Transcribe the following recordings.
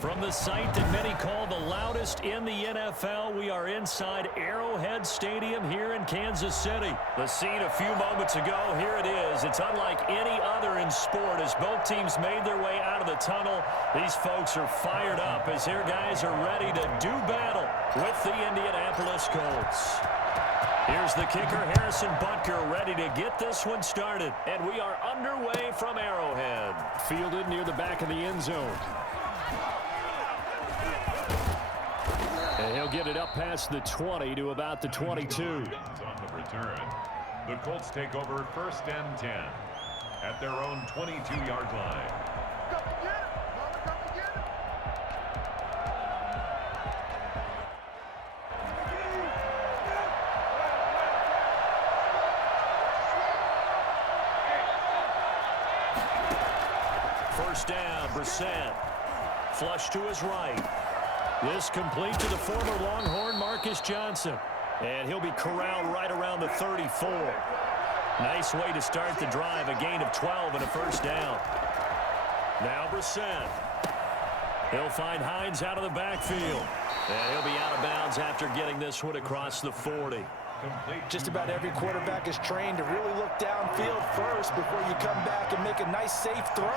From the site that many call the loudest in the NFL, we are inside Arrowhead Stadium here in Kansas City. The scene a few moments ago, here it is. It's unlike any other in sport as both teams made their way out of the tunnel. These folks are fired up as their guys are ready to do battle with the Indianapolis Colts. Here's the kicker, Harrison Butker, ready to get this one started. And we are underway from Arrowhead. Fielded near the back of the end zone. And he'll get it up past the 20 to about the 22. On the return, the Colts take over 1st and 10 at their own 22-yard line. First down, Brissett. Flush to his right. This complete to the former Longhorn Marcus Johnson. And he'll be corralled right around the 34. Nice way to start the drive. A gain of 12 and a first down. Now Brissett. He'll find Hines out of the backfield. And he'll be out of bounds after getting this one across the 40. Just about every quarterback is trained to really look downfield first before you come back and make a nice, safe throw.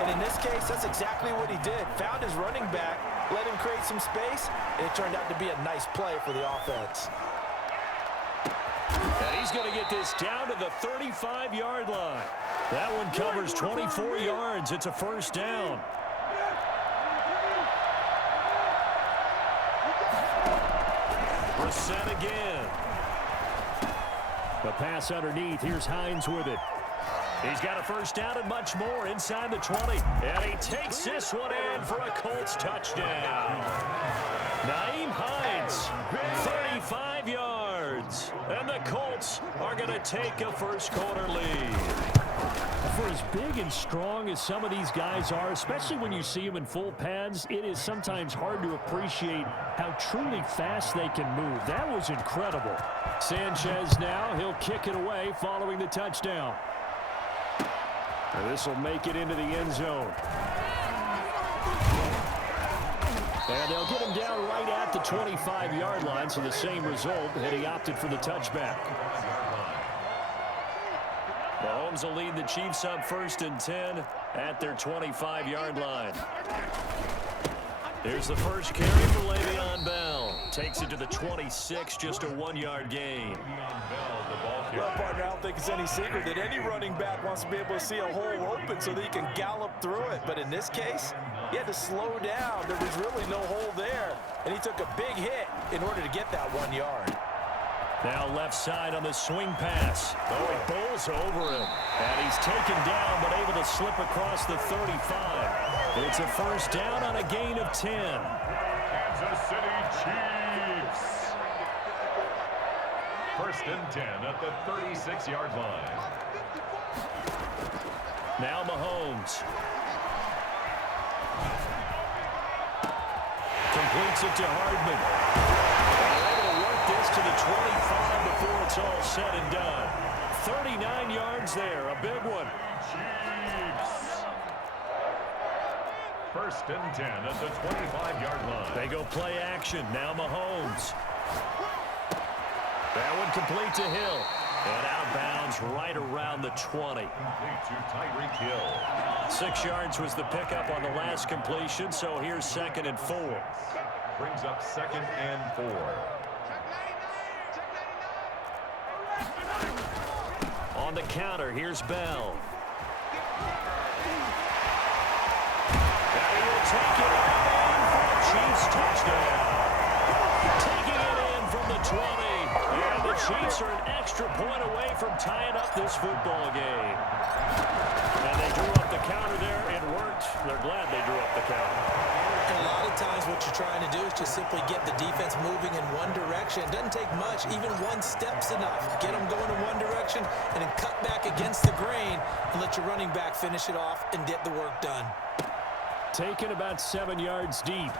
And in this case, that's exactly what he did. Found his running back, let him create some space, and it turned out to be a nice play for the offense. And he's going to get this down to the 35-yard line. That one covers 24 yards. It's a first down. Brissett again. The pass underneath. Here's Hines with it. He's got a first down and much more inside the 20. And he takes this one in for a Colts touchdown. Nyheim Hines, 35 yards. And the Colts are going to take a first-quarter lead. For as big and strong as some of these guys are, especially when you see them in full pads, it is sometimes hard to appreciate how truly fast they can move. That was incredible. Sanchez now, he'll kick it away following the touchdown. And this will make it into the end zone. And they'll get him down right at the 25-yard line, so the same result, and he opted for the touchback. Mahomes will lead the Chiefs up 1st and 10 at their 25-yard line. Here's the first carry for Le'Veon Bell. Takes it to the 26, just a 1-yard gain. Well, partner, I don't think it's any secret that any running back wants to be able to see a hole open so that he can gallop through it. But in this case, he had to slow down. There was really no hole there, and he took a big hit in order to get that 1 yard. Now left side on the swing pass. Oh, he bowls over him. And he's taken down, but able to slip across the 35. It's a first down on a gain of 10. Kansas City Chiefs. 1st and 10 at the 36-yard line. Now Mahomes. Completes it to Hardman. This to the 25 before it's all said and done. 39 yards there, a big one. Chiefs. 1st and 10 at the 25-yard line. They go play action. Now Mahomes. That one complete to Hill. And out of bounds right around the 20. Complete to Tyreek Hill. 6 yards was the pickup on the last completion, so here's 2nd and 4. Brings up 2nd and 4. On the counter, here's Bell. And he will take it in for a Chiefs touchdown. Taking it in from the 20. And the Chiefs are an extra point away from tying up this football game. And they drew up the counter there. It worked. They're glad they drew up the counter. And a lot of times what you're trying to do is just simply get the defense moving in one direction. It doesn't take much. Even one step's enough. Get them going in one direction and then cut back against the grain and let your running back finish it off and get the work done. Taken about 7 yards deep.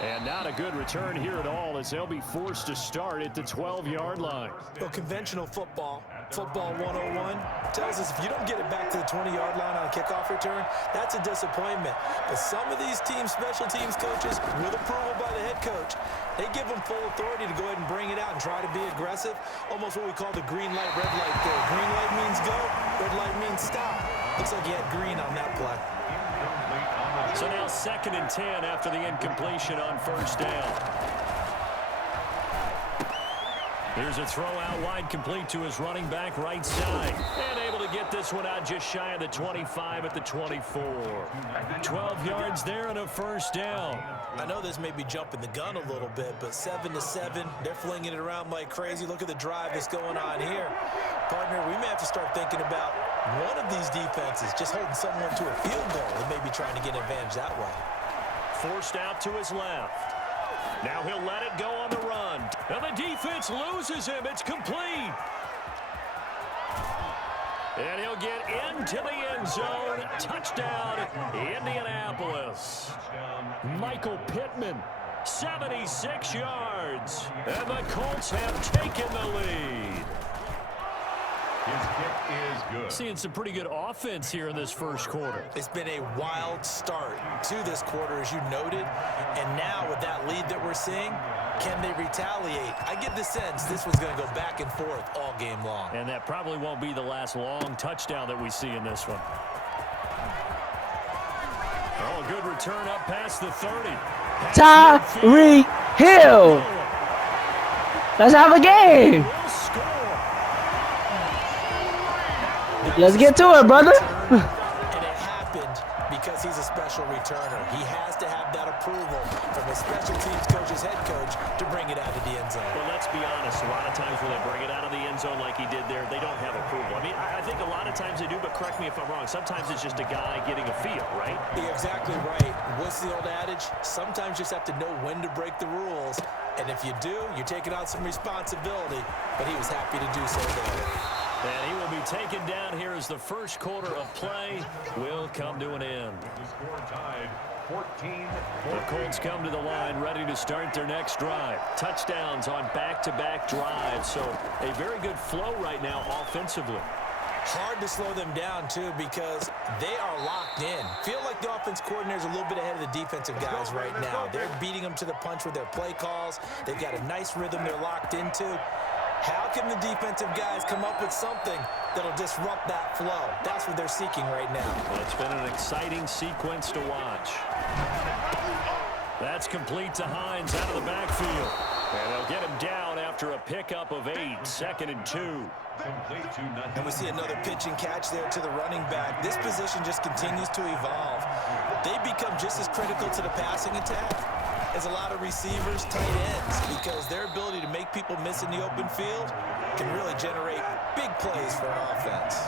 And not a good return here at all as they'll be forced to start at the 12-yard line. Well, conventional football 101, tells us if you don't get it back to the 20-yard line on a kickoff return, that's a disappointment. But some of these special teams coaches, with approval by the head coach, they give them full authority to go ahead and bring it out and try to be aggressive. Almost what we call the green light, red light there. Green light means go, red light means stop. Looks like he had green on that play. So now 2nd and 10 after the incompletion on first down. Here's a throw out wide, complete to his running back right side. And able to get this one out just shy of the 25 at the 24. 12 yards there and a first down. I know this may be jumping the gun a little bit, but 7-7, they're flinging it around like crazy. Look at the drive that's going on here. Partner, we may have to start thinking about one of these defenses just holding someone to a field goal and maybe trying to get an advantage that way. Forced out to his left. Now he'll let it go on the run. And the defense loses him. It's complete. And he'll get into the end zone. Touchdown, Indianapolis. Michael Pittman, 76 yards. And the Colts have taken the lead. His kick is good. Seeing some pretty good offense here in this first quarter. It's been a wild start to this quarter, as you noted. And now with that lead that we're seeing, can they retaliate? I get the sense this one's going to go back and forth all game long. And that probably won't be the last long touchdown that we see in this one. Oh, good return up past the 30. Tyreek Hill. Let's have a game. Let's get to it, brother. And it happened because he's a special returner. He has to have that approval from his special teams coach's head coach to bring it out of the end zone. Well, let's be honest. A lot of times when they bring it out of the end zone like he did there, they don't have approval. I mean, I think a lot of times they do, but correct me if I'm wrong. Sometimes it's just a guy getting a feel, right? You're exactly right. What's the old adage? Sometimes you just have to know when to break the rules. And if you do, you're taking on some responsibility. But he was happy to do so there. And he will be taken down here as the first quarter of play will come to an end. The score tied 14. The Colts come to the line ready to start their next drive. Touchdowns on back-to-back drives. So a very good flow right now offensively. Hard to slow them down, too, because they are locked in. Feel like the offense coordinator is a little bit ahead of the defensive guys right now. They're beating them to the punch with their play calls. They've got a nice rhythm they're locked into. How can the defensive guys come up with something that'll disrupt that flow? That's what they're seeking right now. Well, it's been an exciting sequence to watch. That's complete to Hines out of the backfield. And they'll get him down after a pickup of 8, 2nd and 2. And we see another pitch and catch there to the running back. This position just continues to evolve. They become just as critical to the passing attack as a lot of receivers, tight ends, because their ability to make people miss in the open field can really generate big plays for an offense.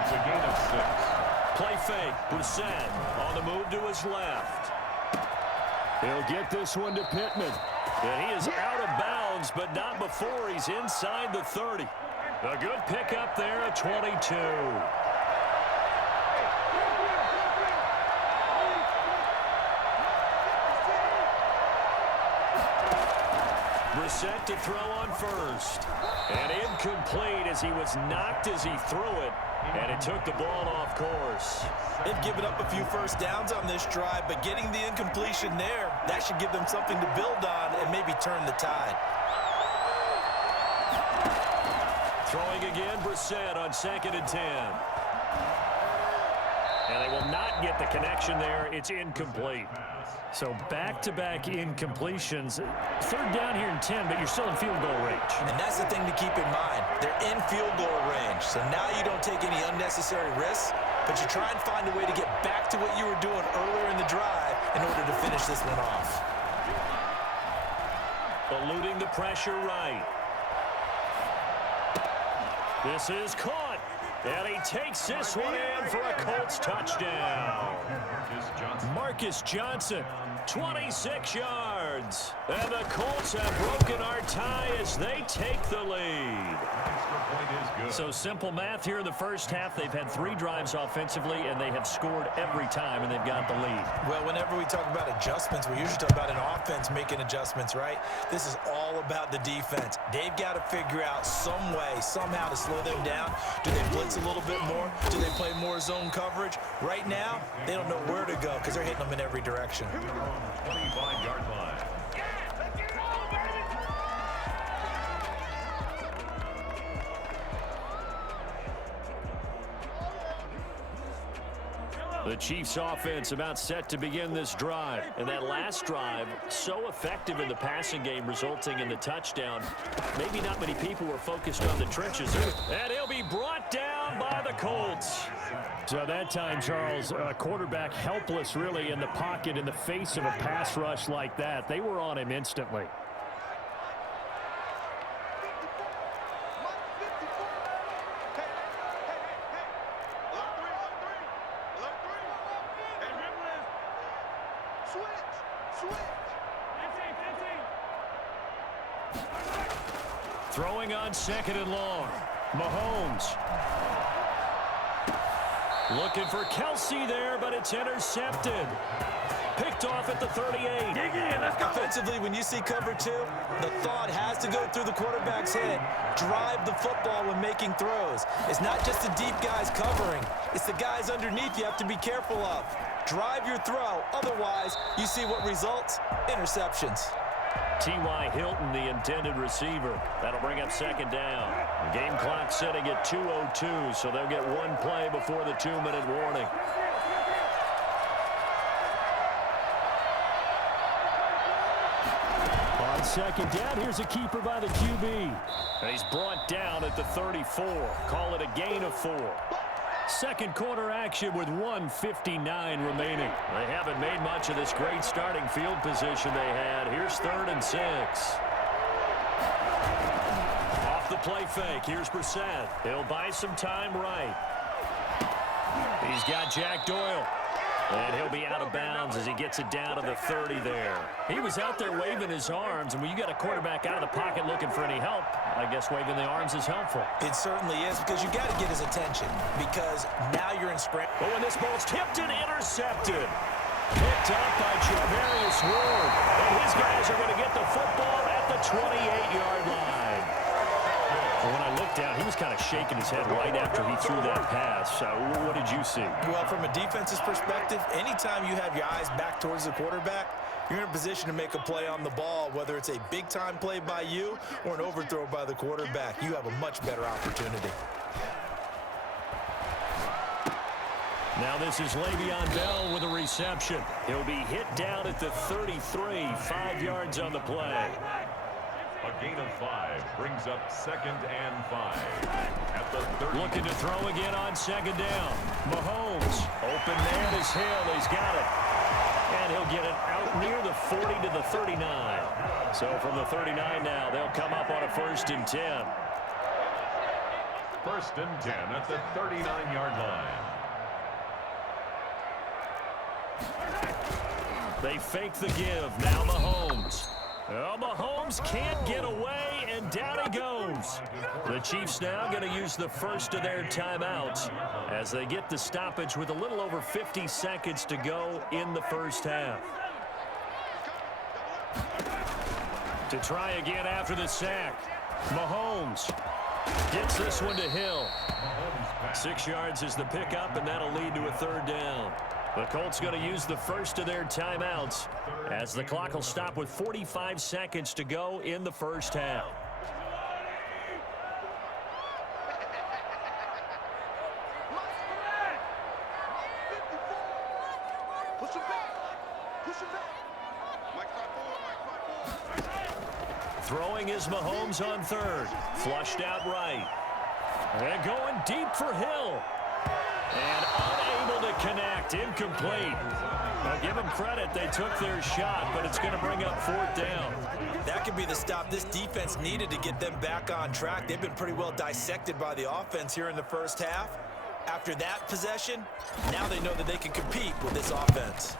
It's a gain of 6. Play fake. Brissett on the move to his left. He'll get this one to Pittman. And he is out of bounds, but not before he's inside the 30. A good pickup there at 22. Brissett to throw on first. And incomplete as he was knocked as he threw it. And it took the ball off course. They've given up a few first downs on this drive, but getting the incompletion there, that should give them something to build on and maybe turn the tide. Throwing again, Brissett on 2nd and 10. And they will not get the connection there. It's incomplete. So back-to-back incompletions. 3rd down here in 10, but you're still in field goal range. And that's the thing to keep in mind. They're in field goal range. So now you don't take any unnecessary risks, but you try and find a way to get back to what you were doing earlier in the drive in order to finish this one off. eluding the pressure right. This is caught, and he takes this one in for a Colts touchdown. Marcus Johnson, 26 yards. And the Colts have broken our tie as they take the lead. So simple math here in the first half. They've had 3 drives offensively, and they have scored every time, and they've got the lead. Well, whenever we talk about adjustments, we usually talk about an offense making adjustments, right? This is all about the defense. They've got to figure out some way, somehow to slow them down. Do they blitz a little bit more? Do they play more zone coverage? Right now, they don't know where to go because they're hitting them in every direction. 25-yard line. The Chiefs offense about set to begin this drive. And that last drive, so effective in the passing game, resulting in the touchdown. Maybe not many people were focused on the trenches. And he'll be brought down by the Colts. So that time, Charles, a quarterback helpless really in the pocket in the face of a pass rush like that. They were on him instantly. Throwing on 2nd and long. Mahomes. Looking for Kelsey there, but it's intercepted. Picked off at the 38. Dig in, let's go. Offensively, when you see cover 2, the thought has to go through the quarterback's head. Drive the football when making throws. It's not just the deep guys covering. It's the guys underneath you have to be careful of. Drive your throw. Otherwise, you see what results? Interceptions. T.Y. Hilton, the intended receiver. That'll bring up 2nd down. The game clock setting at 2:02, so they'll get 1 play before the 2-minute warning. On 2nd down, here's a keeper by the QB. And he's brought down at the 34. Call it a gain of 4. Second quarter action with 1:59 remaining. They haven't made much of this great starting field position they had. Here's 3rd and 6. Off the play fake. Here's Brissett. He'll buy some time right. He's got Jack Doyle. And he'll be out of bounds as he gets it down to the 30 there. He was out there waving his arms, and when you got a quarterback out of the pocket looking for any help, I guess waving the arms is helpful. It certainly is, because you got to get his attention, because now you're in scramble. Oh, and this ball's tipped and intercepted. Picked up by Charvarius Ward. And his guys are going to get the football at the 28-yard line. Well, when I looked down, he was kind of shaking his head right after he threw that pass. What did you see? Well, from a defense's perspective, anytime you have your eyes back towards the quarterback, you're in a position to make a play on the ball, whether it's a big-time play by you or an overthrow by the quarterback. You have a much better opportunity. Now this is Le'Veon Bell with a reception. He'll be hit down at the 33, 5 yards on the play. A gain of 5 brings up 2nd and 5. At the 30. Looking to throw again on 2nd down. Mahomes, open man is Hill. He's got it. And he'll get it out near the 40 to the 39. So from the 39 now, they'll come up on a 1st and 10. 1st and 10 at the 39-yard line. They fake the give. Now Mahomes. Well, Mahomes can't get away, and down he goes. The Chiefs now going to use the first of their timeouts as they get the stoppage with a little over 50 seconds to go in the first half. To try again after the sack. Mahomes gets this one to Hill. 6 yards is the pickup, and that'll lead to a 3rd down. The Colts going to use the first of their timeouts as the clock will stop with 45 seconds to go in the first half. Throwing is Mahomes on 3rd. Flushed out right. And going deep for Hill. And unable to connect. Incomplete. Now give them credit. They took their shot, but it's going to bring up 4th down. That could be the stop this defense needed to get them back on track. They've been pretty well dissected by the offense here in the first half. After that possession, now they know that they can compete with this offense.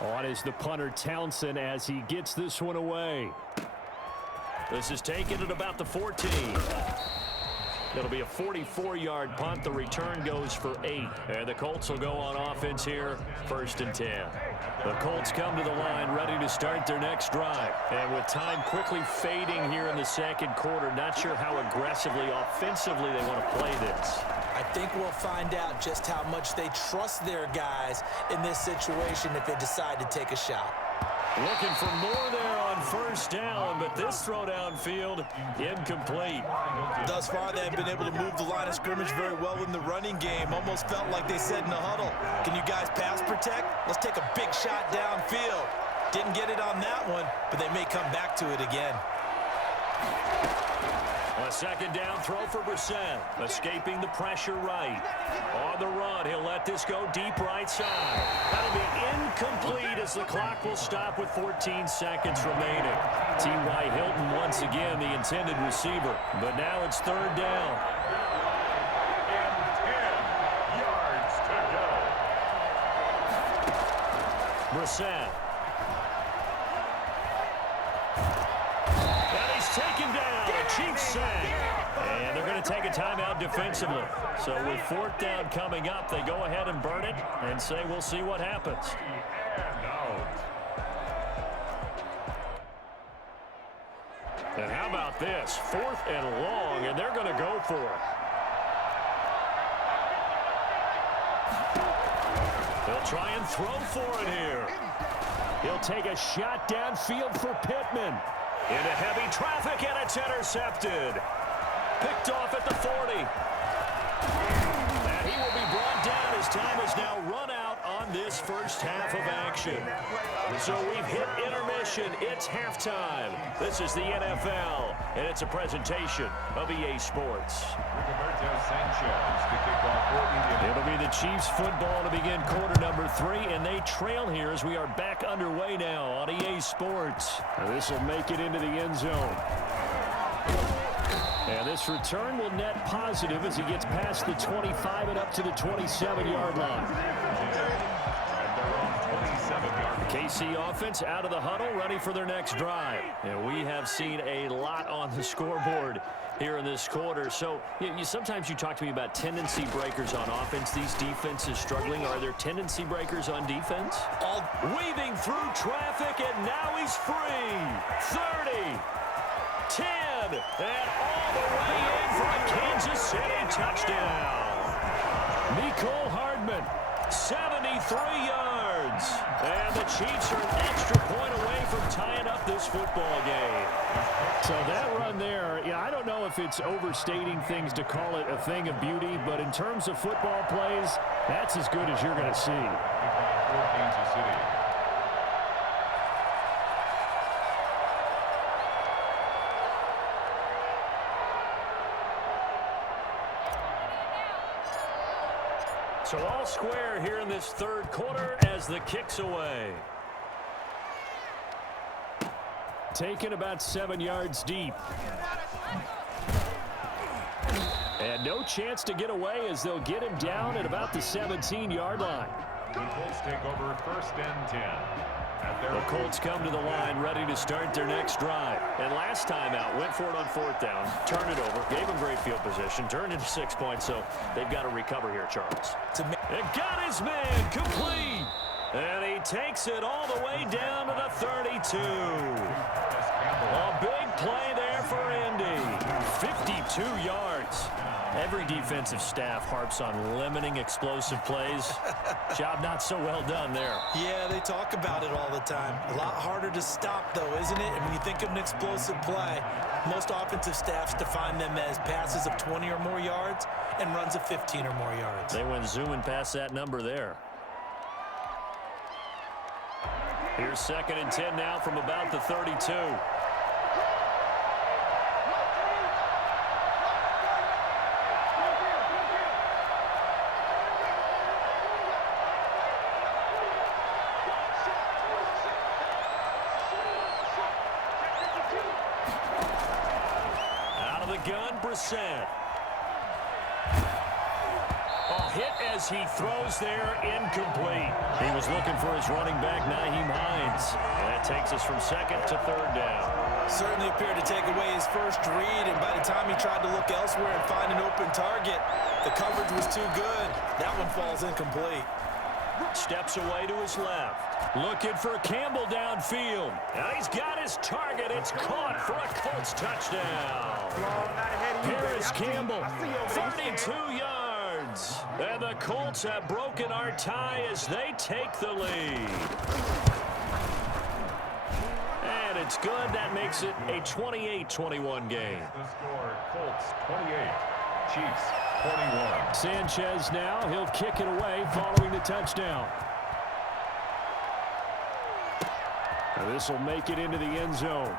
On is the punter Townsend as he gets this one away. This is taken at about the 14. It'll be a 44-yard punt. The return goes for 8. And the Colts will go on offense here, 1st and 10. The Colts come to the line ready to start their next drive. And with time quickly fading here in the second quarter, not sure how aggressively, offensively they want to play this. I think we'll find out just how much they trust their guys in this situation if they decide to take a shot. Looking for more there on 1st down, but this throw downfield incomplete. Thus far, they have been able to move the line of scrimmage very well in the running game. Almost felt like they said in the huddle, can you guys pass protect? Let's take a big shot downfield. Didn't get it on that one, but they may come back to it again. A 2nd down throw for Brissett, escaping the pressure right. On the run, he'll let this go deep right side. That'll be incomplete as the clock will stop with 14 seconds remaining. T.Y. Hilton once again the intended receiver, but now it's 3rd down. And 10 yards to go. Brissett. And he's taken down. A cheap sack. And they're going to take a timeout defensively. So with 4th down coming up, they go ahead and burn it and say we'll see what happens. And out. And how about this? 4th and long, and they're going to go for it. They'll try and throw for it here. He'll take a shot downfield for Pittman. Into heavy traffic, and it's intercepted. Picked off at the 40. And he will be brought down as time has now run out on this first half of action. So we've hit intermission. It's halftime. This is the NFL, and it's a presentation of EA Sports. Rigoberto Sanchez to kick off for Indianapolis. It'll be the Chiefs football to begin quarter number 3, and they trail here as we are back underway now on EA Sports. This will make it into the end zone. And this return will net positive as he gets past the 25 and up to the 27-yard line. At their own 27-yard. KC offense out of the huddle, ready for their next drive. And we have seen a lot on the scoreboard here in this quarter. So sometimes you talk to me about tendency breakers on offense. These defenses struggling. Are there tendency breakers on defense? All weaving through traffic, and now he's free. 30, 10, and all the way in for a Kansas City touchdown. Mecole Hardman, 73 yards. And the Chiefs are an extra point away from tying up this football game. So that run there, I don't know if it's overstating things to call it a thing of beauty, but in terms of football plays, that's as good as you're going to see. For Kansas City. So all square here in this third quarter as the kick's away. Taken about 7 yards deep. And no chance to get away as they'll get him down at about the 17-yard line. The Colts take over 1st and 10. The Colts come to the line ready to start their next drive. And last time out, went for it on 4th down, turned it over, gave him great field position, turned into 6 points, so they've got to recover here, Charles. And got his man complete. And he takes it all the way down to the 32. A big play there for Indy. 52 yards. Every defensive staff harps on limiting explosive plays. Job not so well done there. Yeah, they talk about it all the time. A lot harder to stop, though, isn't it? And when you think of an explosive play, most offensive staffs define them as passes of 20 or more yards and runs of 15 or more yards. They went zooming past that number there. Here's 2nd and 10 now from about the 32. the gun, Brissett. A hit as he throws there, incomplete. He was looking for his running back, Nyheim Hines. And that takes us from second to third down. Certainly appeared to take away his first read, and by the time he tried to look elsewhere and find an open target, the coverage was too good. That one falls incomplete. Steps away to his left. Looking for Campbell downfield. And he's got his target. It's caught for a Colts touchdown. Here is Campbell, 32 yards. And the Colts have broken our tie as they take the lead. And it's good. That makes it a 28-21 game. The score, Colts 28, Chiefs 21. Sanchez now. He'll kick it away following the touchdown. This will make it into the end zone.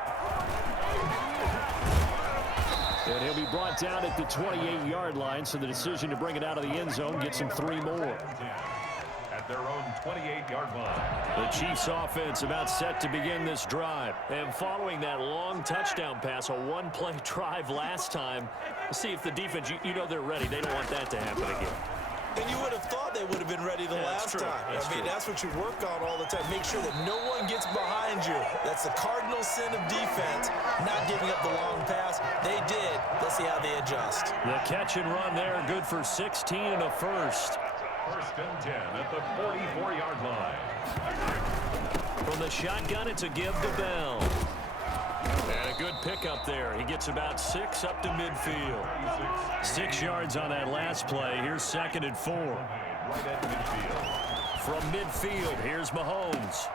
And he'll be brought down at the 28-yard line, so the decision to bring it out of the end zone gets him 3 more. At their own 28-yard line. The Chiefs offense about set to begin this drive. And following that long touchdown pass, a one-play drive last time, see if the defense, you know they're ready. They don't want that to happen again. And you would have thought they would have been ready the last time. That's what you work on all the time. Make sure that no one gets behind you. That's the cardinal sin of defense, not giving up the long pass. They did. Let's see how they adjust. The catch and run there, good for 16 and a first. First and 10 at the 44-yard line. From the shotgun, it's a give to Bell. And a good pickup there. He gets about 6 up to midfield. 6 yards on that last play. Here's 2nd and 4. Right at midfield. From midfield, here's Mahomes.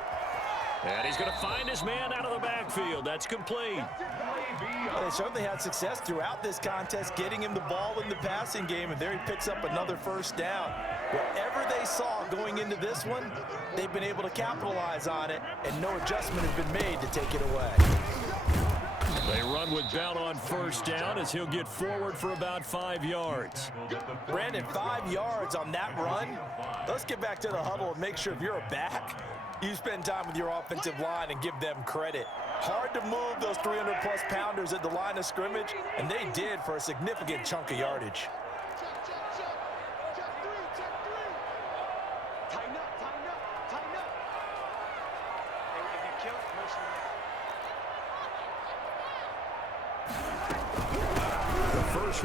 And he's going to find his man out of the backfield. That's complete. Well, they certainly had success throughout this contest, getting him the ball in the passing game, and there he picks up another first down. Whatever they saw going into this one, they've been able to capitalize on it, and no adjustment has been made to take it away. They run with Bell on first down as he'll get forward for about 5 yards. Brandon, 5 yards on that run. Let's get back to the huddle and make sure if you're a back, you spend time with your offensive line and give them credit. Hard to move those 300-plus pounders at the line of scrimmage, and they did for a significant chunk of yardage.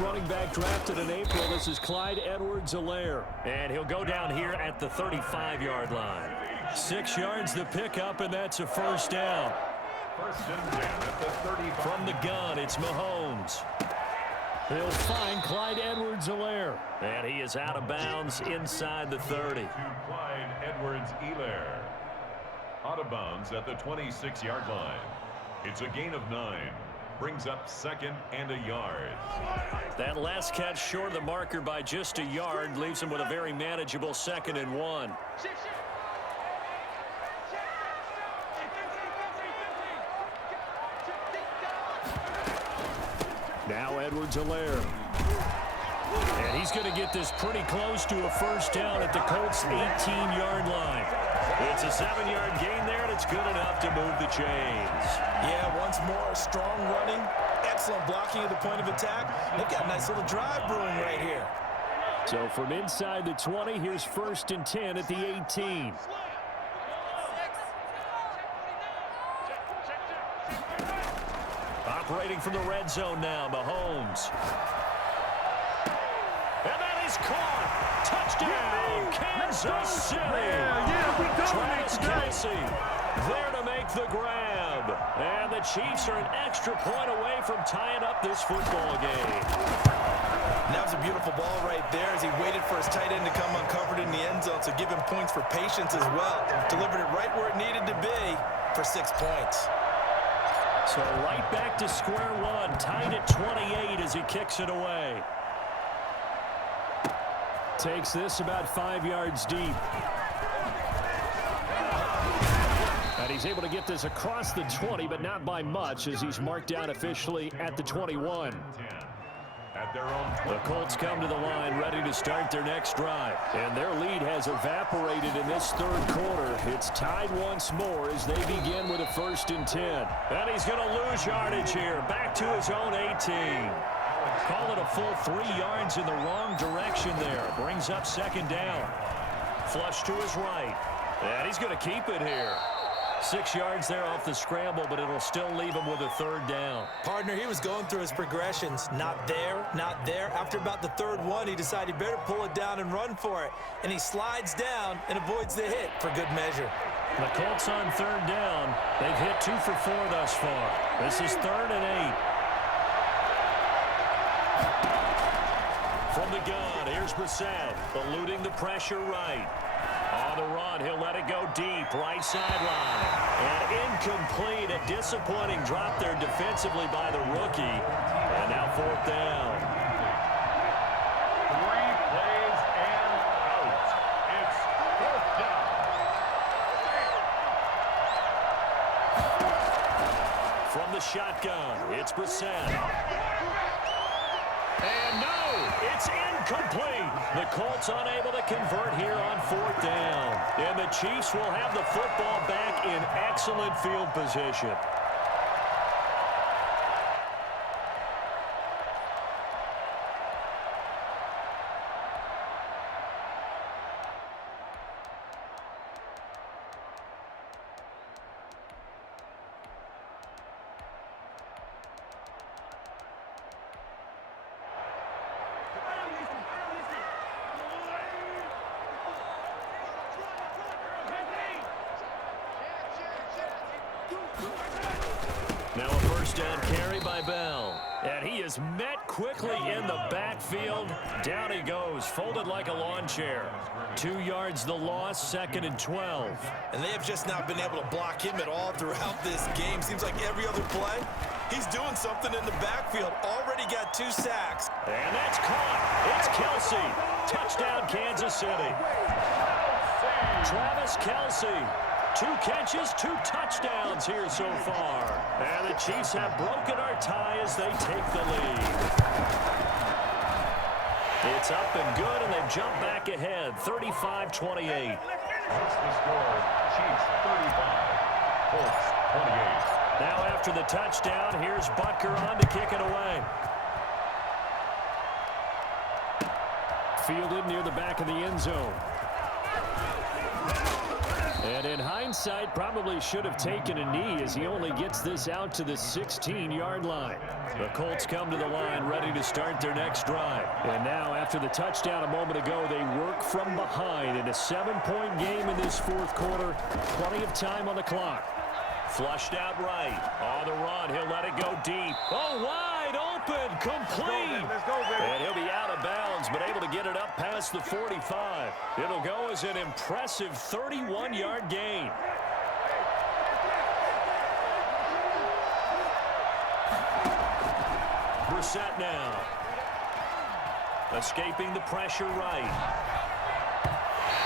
Running back drafted in April. This is Clyde Edwards-Helaire. And he'll go down here at the 35-yard line. 6 yards the pickup, and that's a first down. First and 10 at the 35. From the gun, it's Mahomes. He'll find Clyde Edwards-Helaire. And he is out of bounds inside the 30. To Clyde Edwards-Helaire. Out of bounds at the 26-yard line. It's a gain of 9. Brings up 2nd and a yard. That last catch short of the marker by just a yard leaves him with a very manageable 2nd and 1. Now Edwards-Helaire. And he's going to get this pretty close to a first down at the Colts' 18-yard line. It's a 7-yard gain there, and it's good enough to move the chains. Yeah, once more, strong running, excellent blocking at the point of attack. They've got a nice little drive brewing right here. So from inside the 20, here's 1st and 10 at the 18. Operating from the red zone now, Mahomes. And that is caught. Touchdown, Kansas City. Travis Kelce there to make the grab. And the Chiefs are an extra point away from tying up this football game. And that was a beautiful ball right there as he waited for his tight end to come uncovered in the end zone, so give him points for patience as well. Delivered it right where it needed to be for 6 points. So right back to square one, tied at 28 as he kicks it away. Takes this about 5 yards deep. And he's able to get this across the 20, but not by much as he's marked out officially at the 21. At their own The Colts come to the line ready to start their next drive. And their lead has evaporated in this third quarter. It's tied once more as they begin with a 1st and 10. And he's going to lose yardage here. Back to his own 18. Call it a full 3 yards in the wrong direction there. Brings up second down. Flush to his right. And he's going to keep it here. 6 yards there off the scramble, but it'll still leave him with a third down. Partner, he was going through his progressions. Not there, not there. After about the third one, he decided he better pull it down and run for it. And he slides down and avoids the hit for good measure. The Colts on third down. They've hit 2 for 4 thus far. This is 3rd and 8. From the gun, here's Brissett, eluding the pressure right. On the run, he'll let it go deep, right sideline. And incomplete, a disappointing drop there defensively by the rookie. And now 4th down. 3 plays and out. It's 4th down. From the shotgun, it's Brissett. And no, it's incomplete. The Colts unable to convert here on 4th down. And the Chiefs will have the football back in excellent field position. Now a first down carry by Bell. And he is met quickly in the backfield. Down he goes, folded like a lawn chair. 2 yards the loss, 2nd and 12. And they have just not been able to block him at all throughout this game. Seems like every other play, he's doing something in the backfield. Already got 2 sacks. And that's caught. It's Kelce. Touchdown, Kansas City. Travis Kelce. 2 catches, 2 touchdowns here so far. And the Chiefs have broken our tie as they take the lead. It's up and good, and they've jumped back ahead, 35-28. That's the score. Chiefs 35, Colts 28. Now after the touchdown, here's Butker on to kick it away. Fielded near the back of the end zone. And in hindsight, probably should have taken a knee as he only gets this out to the 16-yard line. The Colts come to the line ready to start their next drive. And now, after the touchdown a moment ago, they work from behind in a 7-point game in this 4th quarter. Plenty of time on the clock. Flushed out right. On the run, he'll let it go deep. Oh, wide open, complete. And he'll be out of bounds, but able to get it up past the 45. It'll go as an impressive 31-yard gain. Brissett now. Escaping the pressure right.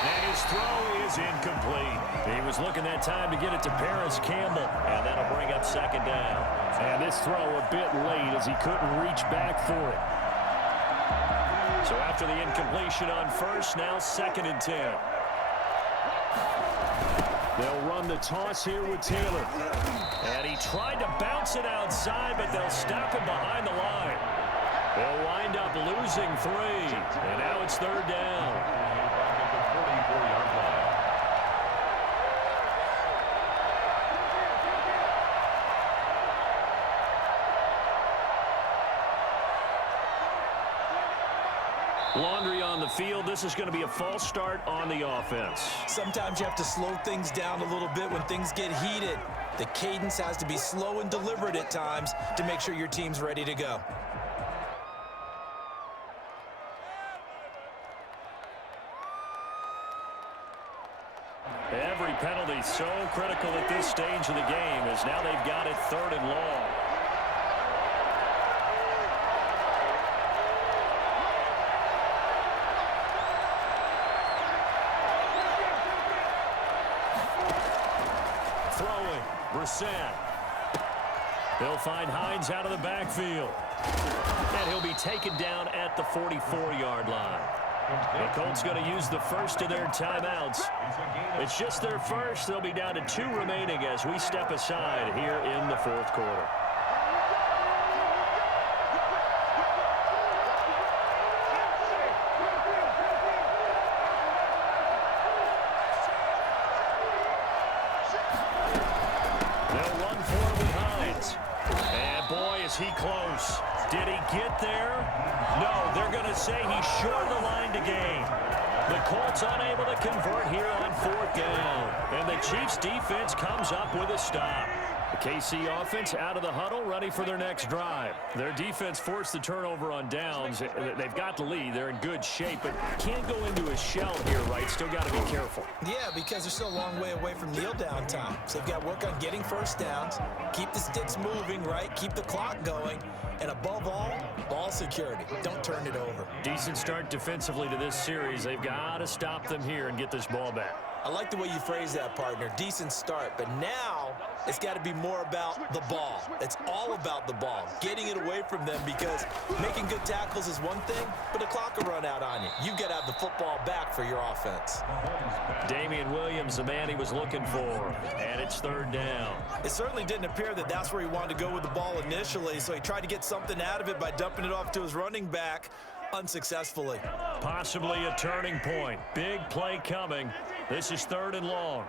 And his throw is incomplete. He was looking that time to get it to Paris Campbell, and that'll bring up 2nd down. And this throw a bit late as he couldn't reach back for it. So after the incompletion on first, now 2nd and 10. They'll run the toss here with Taylor. And he tried to bounce it outside, but they'll stop him behind the line. They'll wind up losing 3. And now it's 3rd down. Laundry on the field. This is going to be a false start on the offense. Sometimes you have to slow things down a little bit when things get heated. The cadence has to be slow and deliberate at times to make sure your team's ready to go. Every penalty so critical at this stage of the game as now they've got it 3rd and long. Throwing, Brissett. They'll find Hines out of the backfield. And he'll be taken down at the 44-yard line. The Colts going to use the first of their timeouts. It's just their first. They'll be down to 2 remaining as we step aside here in the 4th quarter. goes. Did he get there? No, they're going to say he's short of the line to gain. The Colts unable to convert here on 4th down. And the Chiefs defense comes up with a stop. The KC offense out of the huddle, ready for their next drive. Their defense forced the turnover on downs. They've got the lead. They're in good shape, but can't go into a shell here, right? Still got to be careful. Yeah, because they're still a long way away from kneel down time. So they've got to work on getting first downs, keep the sticks moving, right? Keep the clock going. And above all, ball security. Don't turn it over. Decent start defensively to this series. They've got to stop them here and get this ball back. I like the way you phrase that, partner. Decent start. But now it's got to be more about the ball. It's all about the ball. Getting it away from them, because making good tackles is one thing, but the clock will run out on you. You've got to have the football back for your offense. Damian Williams, the man he was looking for. And it's 3rd down. It certainly didn't appear that that's where he wanted to go with the ball initially, so he tried to get something out of it by dumping it off to his running back unsuccessfully. Possibly a turning point. Big play coming. This is 3rd and long.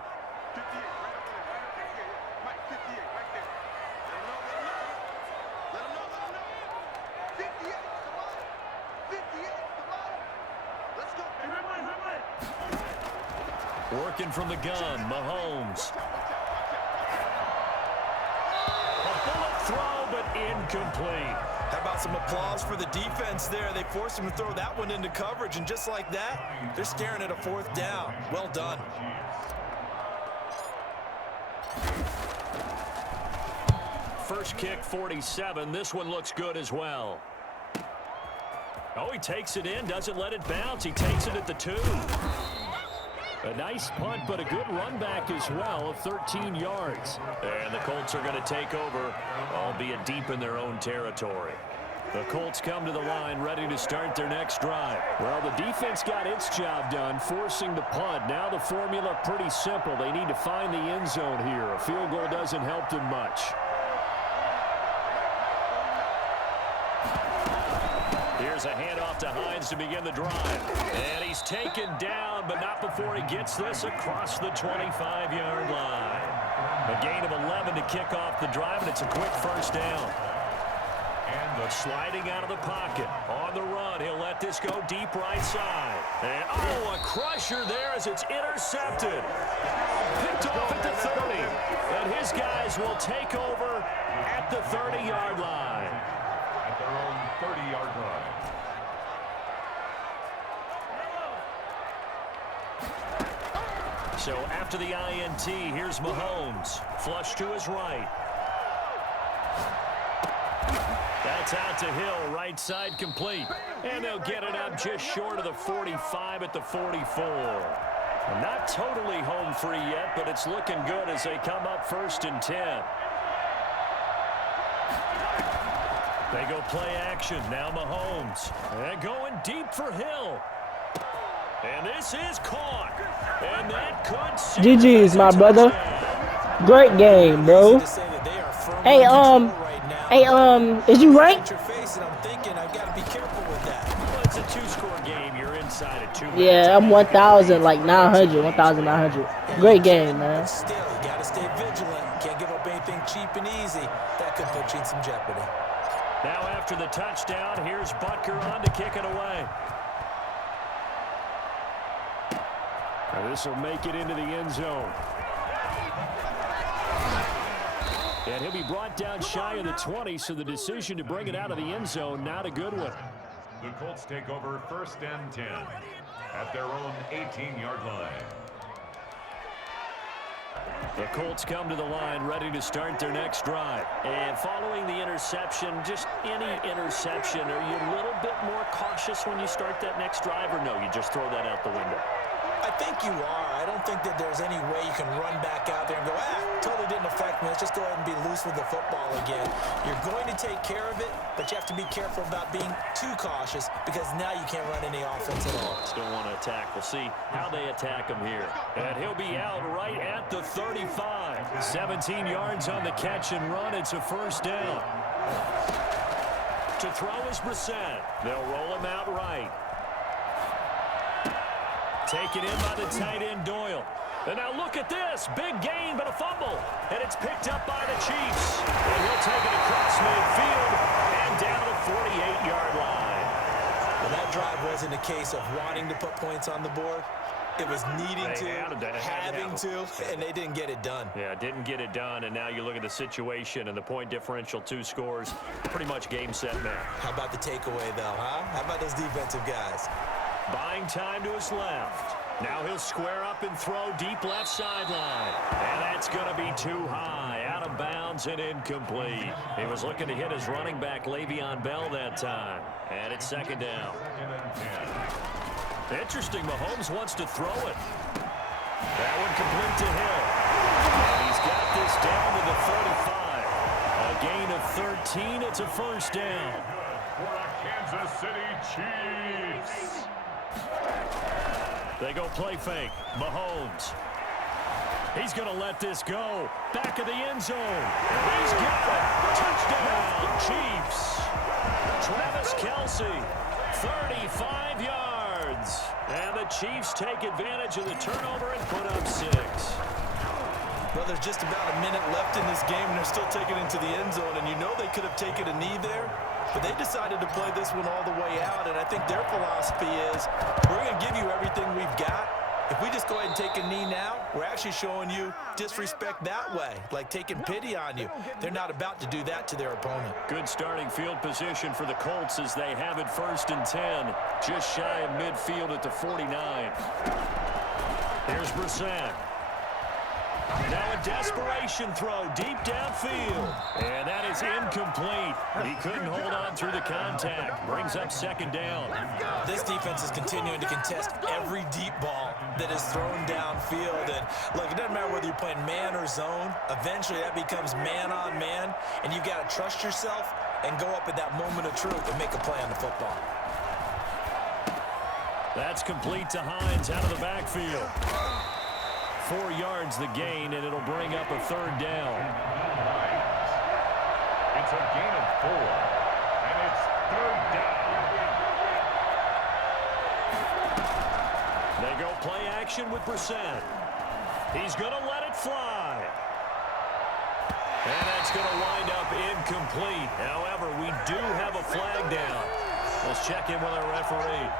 Working from the gun, Mahomes. A bullet throw, but incomplete. How about some applause for the defense there? They forced him to throw that one into coverage, and just like that, they're staring at a 4th down. Well done. First kick, 47. This one looks good as well. Oh, he takes it in, doesn't let it bounce. He takes it at the 2. A nice punt, but a good run back as well of 13 yards. And the Colts are going to take over, albeit deep in their own territory. The Colts come to the line, ready to start their next drive. Well, the defense got its job done, forcing the punt. Now the formula pretty simple. They need to find the end zone here. A field goal doesn't help them much. Here's a handoff to Hines to begin the drive. And he's taken down, but not before he gets this across the 25-yard line. A gain of 11 to kick off the drive, and it's a quick first down. And the sliding out of the pocket. On the run, he'll let this go deep right side. And, oh, a crusher there as it's intercepted. Picked off at the 30. And his guys will take over at the 30-yard line. At their own 30-yard line. So after the INT, here's Mahomes. Flush to his right. That's out to Hill, right side complete. And they'll get it up just short of the 45 at the 44. Not totally home free yet, but it's looking good as they come up 1st and 10. They go play action. Now Mahomes. And going deep for Hill. And this is caught. And that could... GG's, my brother. Great game, bro. Hey, is you ranked? Well, it's a 2-score game. You're inside at 2. Yeah, I'm 1,000, like 900, 1,900. Great game, man. Still, you got to stay vigilant. Can't give up anything cheap and easy. That could put you in some jeopardy. Now after the touchdown, here's Butker on to kick it away. This will make it into the end zone. And he'll be brought down shy of the 20, so the decision to bring it out of the end zone, not a good one. The Colts take over 1st and 10 at their own 18-yard line. The Colts come to the line, ready to start their next drive. And following the interception, just any interception, are you a little bit more cautious when you start that next drive, or no, you just throw that out the window? I think you are. I don't think that there's any way you can run back out there and go, totally didn't affect me. Let's just go ahead and be loose with the football again. You're going to take care of it, but you have to be careful about being too cautious, because now you can't run any offense at all. Still want to attack. We'll see how they attack him here. And he'll be out right at the 35. 17 yards on the catch and run. It's a first down. To throw is Brissett. They'll roll him out right. Taken in by the tight end, Doyle. And now look at this. Big gain, but a fumble. And it's picked up by the Chiefs. And he'll take it across midfield. And down to the 48-yard line. Well, that drive wasn't a case of wanting to put points on the board. It was needing having to, and they didn't get it done. Yeah, didn't get it done, and now you look at the situation and the point differential, 2 scores, pretty much game, set, match. How about the takeaway, though, huh? How about those defensive guys? Buying time to his left. Now he'll square up and throw deep left sideline. And that's going to be too high, out of bounds and incomplete. He was looking to hit his running back, Le'Veon Bell, that time. And it's 2nd down. Interesting, Mahomes wants to throw it. That one complete to Hill. And he's got this down to the 35. A gain of 13. It's a 1st down. For the Kansas City Chiefs. They go play fake. Mahomes. He's going to let this go. Back of the end zone. He's got it. Touchdown, Chiefs. Travis Kelce, 35 yards. And the Chiefs take advantage of the turnover and put up 6. Well, there's just about a minute left in this game, and they're still taking it into the end zone. And you know they could have taken a knee there, but they decided to play this one all the way out. And I think their philosophy is, we're going to give you everything we've got. If we just go ahead and take a knee now, we're actually showing you disrespect that way, like taking pity on you. They're not about to do that to their opponent. Good starting field position for the Colts as they have it 1st and 10. Just shy of midfield at the 49. Here's Brissett. Now a desperation throw deep downfield. And that is incomplete. He couldn't hold on through the contact. Brings up 2nd down. This defense is continuing to contest every deep ball that is thrown downfield. And look, it doesn't matter whether you're playing man or zone. Eventually that becomes man on man. And you've got to trust yourself and go up at that moment of truth and make a play on the football. That's complete to Hines out of the backfield. 4 yards the gain, and it'll bring up a 3rd down. It's a gain of 4, and it's 3rd down. They go play action with Brissett. He's going to let it fly. And that's going to wind up incomplete. However, we do have a flag down. Let's check in with our referee.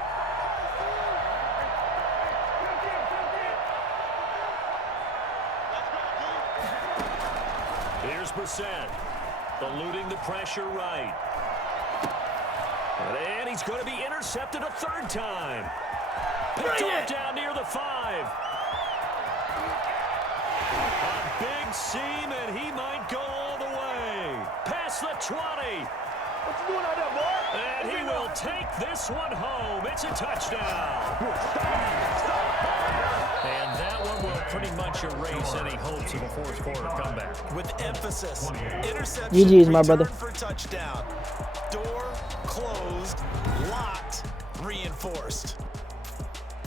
Here's Brissett, eluding the pressure right. And he's going to be intercepted a 3rd time. Picked off down near the 5. A big seam, and he might go all the way. Past the 20. What you doing out there, boy? And he will take this one home. It's a touchdown. And that one will pretty much erase any hopes of a 4th quarter comeback. With emphasis, interception, GG's, my brother. for touchdown. Door closed, locked, reinforced.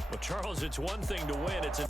Well, Charles, it's one thing to win. It's a